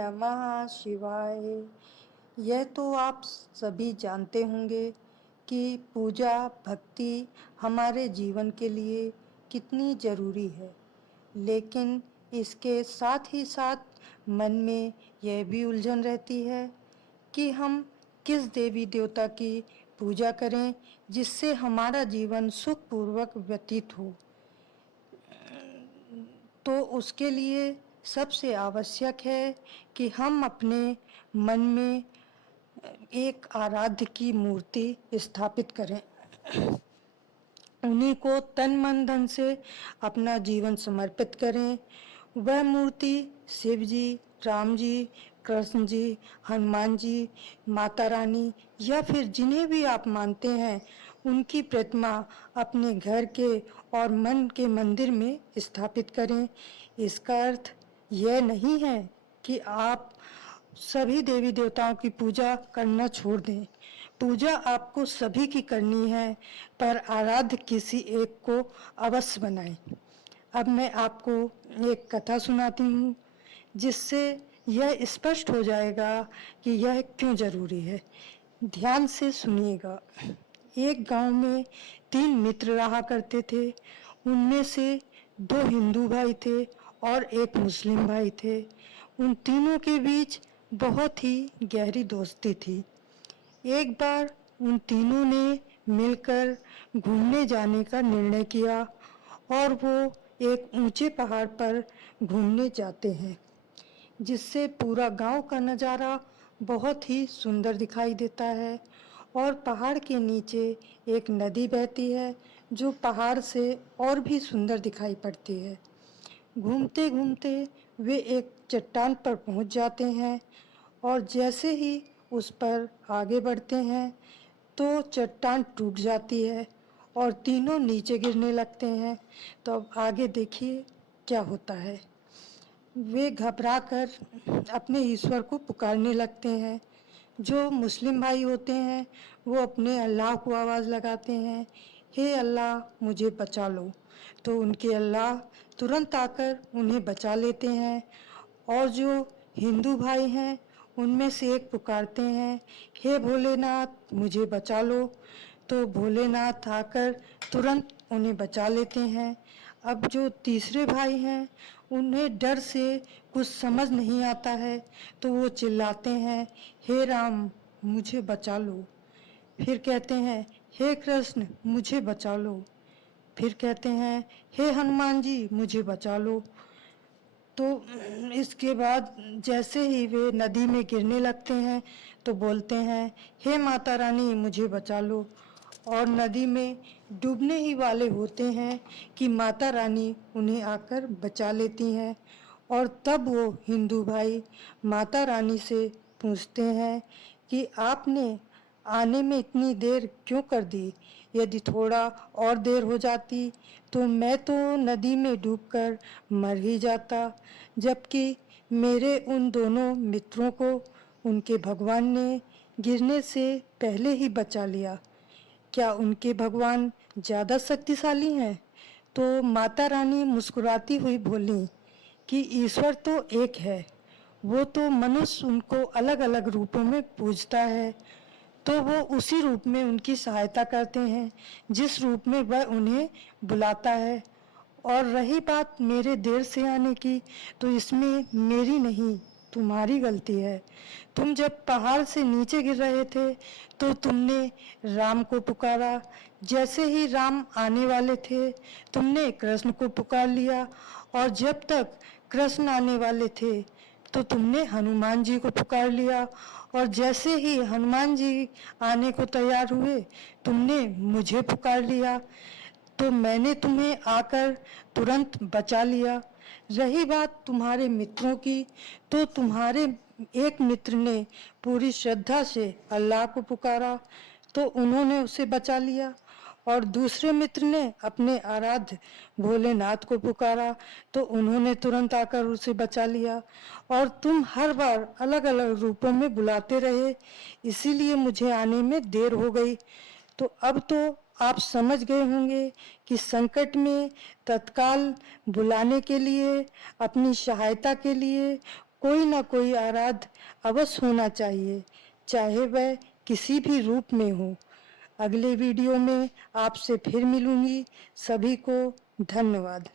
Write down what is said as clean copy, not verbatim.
नमः शिवाय। यह तो आप सभी जानते होंगे कि पूजा भक्ति हमारे जीवन के लिए कितनी ज़रूरी है, लेकिन इसके साथ ही साथ मन में यह भी उलझन रहती है कि हम किस देवी देवता की पूजा करें जिससे हमारा जीवन सुखपूर्वक व्यतीत हो। तो उसके लिए सबसे आवश्यक है कि हम अपने मन में एक आराध्य की मूर्ति स्थापित करें, उन्हीं को तन मन धन से अपना जीवन समर्पित करें। वह मूर्ति शिव जी, राम जी, कृष्ण जी, हनुमान जी, माता रानी या फिर जिन्हें भी आप मानते हैं, उनकी प्रतिमा अपने घर के और मन के मंदिर में स्थापित करें। इसका अर्थ यह नहीं है कि आप सभी देवी देवताओं की पूजा करना छोड़ दें। पूजा आपको सभी की करनी है, पर आराध्य किसी एक को अवश्य बनाएं। अब मैं आपको एक कथा सुनाती हूँ, जिससे यह स्पष्ट हो जाएगा कि यह क्यों जरूरी है। ध्यान से सुनिएगा। एक गांव में 3 मित्र रहा करते थे। उनमें से 2 हिंदू भाई थे और एक मुस्लिम भाई थे। उन तीनों के बीच बहुत ही गहरी दोस्ती थी। एक बार उन तीनों ने मिलकर घूमने जाने का निर्णय किया और वो एक ऊंचे पहाड़ पर घूमने जाते हैं, जिससे पूरा गांव का नज़ारा बहुत ही सुंदर दिखाई देता है। और पहाड़ के नीचे एक नदी बहती है जो पहाड़ से और भी सुंदर दिखाई पड़ती है। घूमते घूमते वे एक चट्टान पर पहुंच जाते हैं और जैसे ही उस पर आगे बढ़ते हैं तो चट्टान टूट जाती है और तीनों नीचे गिरने लगते हैं। तो अब आगे देखिए क्या होता है। वे घबराकर अपने ईश्वर को पुकारने लगते हैं। जो मुस्लिम भाई होते हैं वो अपने अल्लाह को आवाज़ लगाते हैं, हे अल्लाह मुझे बचा लो। तो उनके अल्लाह तुरंत आकर उन्हें बचा लेते हैं। और जो हिंदू भाई हैं उनमें से एक पुकारते हैं, हे भोलेनाथ मुझे बचा लो। तो भोलेनाथ आकर तुरंत उन्हें बचा लेते हैं। अब जो तीसरे भाई हैं उन्हें डर से कुछ समझ नहीं आता है, तो वो चिल्लाते हैं, हे राम मुझे बचा लो। फिर कहते हैं, हे कृष्ण मुझे बचा लो। फिर कहते हैं, हे हनुमान जी मुझे बचा लो। तो इसके बाद जैसे ही वे नदी में गिरने लगते हैं तो बोलते हैं, हे माता रानी मुझे बचा लो। और नदी में डूबने ही वाले होते हैं कि माता रानी उन्हें आकर बचा लेती हैं। और तब वो हिंदू भाई माता रानी से पूछते हैं कि आपने आने में इतनी देर क्यों कर दी? यदि थोड़ा और देर हो जाती तो मैं तो नदी में डूबकर मर ही जाता। जबकि मेरे उन दोनों मित्रों को उनके भगवान ने गिरने से पहले ही बचा लिया। क्या उनके भगवान ज़्यादा शक्तिशाली हैं? तो माता रानी मुस्कुराती हुई बोली कि ईश्वर तो एक है, वो तो मनुष्य उनको अलग अलग रूपों में पूजता है, तो वो उसी रूप में उनकी सहायता करते हैं जिस रूप में वह उन्हें बुलाता है। और रही बात मेरे देर से आने की, तो इसमें मेरी नहीं तुम्हारी गलती है। तुम जब पहाड़ से नीचे गिर रहे थे तो तुमने राम को पुकारा। जैसे ही राम आने वाले थे तुमने कृष्ण को पुकार लिया, और जब तक कृष्ण आने वाले थे तो तुमने हनुमान जी को पुकार लिया, और जैसे ही हनुमान जी आने को तैयार हुए तुमने मुझे पुकार लिया, तो मैंने तुम्हें आकर तुरंत बचा लिया। रही बात तुम्हारे मित्रों की, तो तुम्हारे एक मित्र ने पूरी श्रद्धा से अल्लाह को पुकारा तो उन्होंने उसे बचा लिया, और दूसरे मित्र ने अपने आराध्य भोलेनाथ को पुकारा तो उन्होंने तुरंत आकर उसे बचा लिया। और तुम हर बार अलग अलग रूपों में बुलाते रहे, इसीलिए मुझे आने में देर हो गई। तो अब तो आप समझ गए होंगे कि संकट में तत्काल बुलाने के लिए, अपनी सहायता के लिए कोई ना कोई आराध्य अवश्य होना चाहिए, चाहे वह किसी भी रूप में हो। अगले वीडियो में आपसे फिर मिलूंगी। सभी को धन्यवाद।